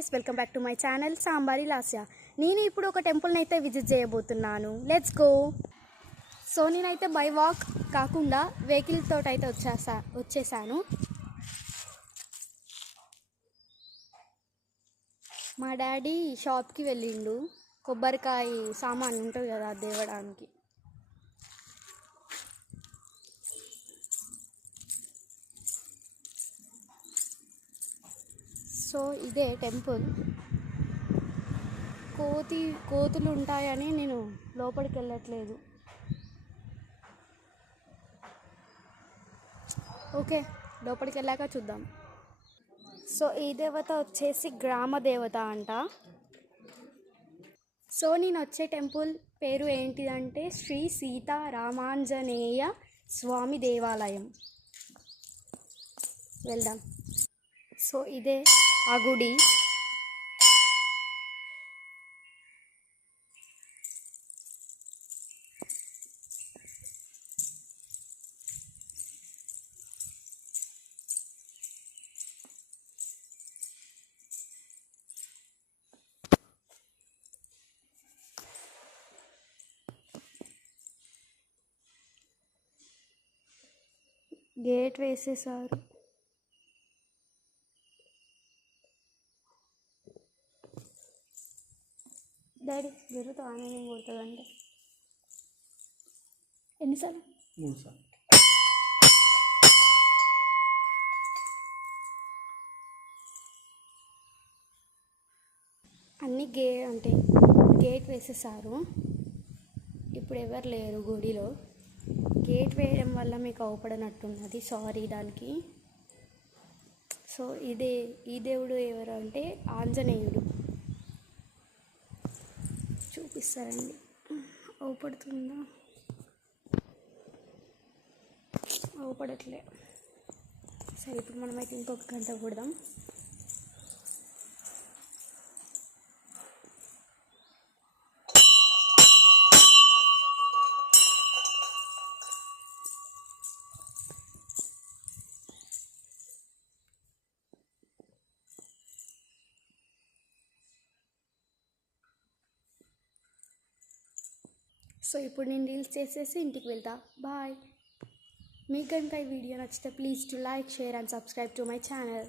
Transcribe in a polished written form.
Guys, welcome back to my channel Sambari Lasya. నేను ఇప్పుడు ఒక టెంపుల్ని అయితే విజిట్ చేయబోతున్నాను. Let's go. సో నేనైతే బై వాక్ కాకుండా వెహికల్ తోటి అయితే వచ్చేసాను. మా డాడీ షాప్కి వెళ్ళిండు, కొబ్బరికాయ సామాన్ ఉంటుంది కదా దేవడానికి. సో ఇదే టెంపుల్. కోతులు ఉంటాయని నేను లోపలికి వెళ్ళట్లేదు. ఓకే, లోపలికి వెళ్ళాక చూద్దాం. సో ఈ దేవత వచ్చేసి గ్రామ దేవత అంట. సో నేను వచ్చే టెంపుల్ పేరు ఏంటిదంటే శ్రీ సీతారామాంజనేయ స్వామి దేవాలయం. వెళ్దాం. సో ఇదే ఆ గుడి. గేట్ వేసేసారు. డాడీ జరుగుతా ఆనందం కొడుతుందంటే ఎన్నిసార్లు? 3 సార్లు. అన్ని గేట్ వేసేసారు. ఇప్పుడు ఎవరు లేరు గుడిలో. గేట్ వేయడం వల్ల మీకు అవపడనట్టున్నది, సారీ దానికి. సో ఈ దేవుడు ఎవరు అంటే ఆంజనేయుడు. చూపిస్తారండి. అవపడుతుందా? అవపడట్లే. సరే, ఇప్పుడు మనమైతే ఇంకొక గంట కొడదాం. సో ఇప్పుడు నేను రీల్స్ చేసేసి ఇంటికి వెళ్తా. బాయ్. మీకు కనుక ఈ వీడియో నచ్చితే please to like, share and subscribe to my channel.